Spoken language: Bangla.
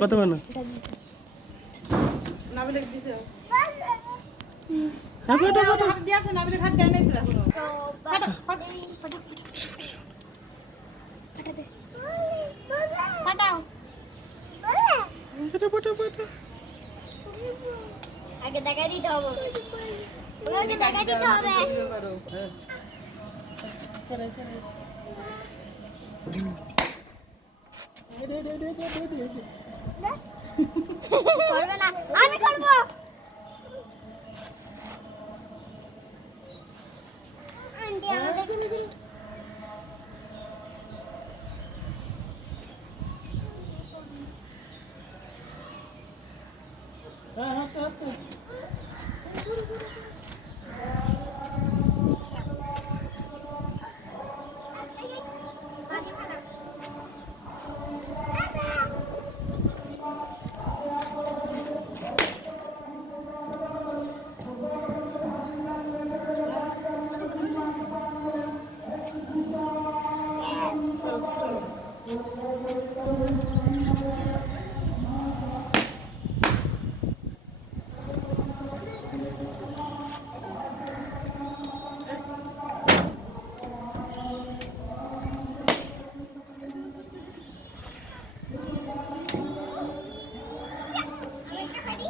কত বানা নাবিলে দিছে হ্যাঁ ফটো ফটো হাত দিয়ে আসো নাবিলে হাত দেয় নাই তো এখনো ফটো দে ফাটাও ফটো ফটো ফটো আগে দেখা দিতে হবে ওকে দেখা দিতে হবে করে করবে না আমি করব আন্টি আমাদের হ্যাঁ হাত হাত আমি একটা পারি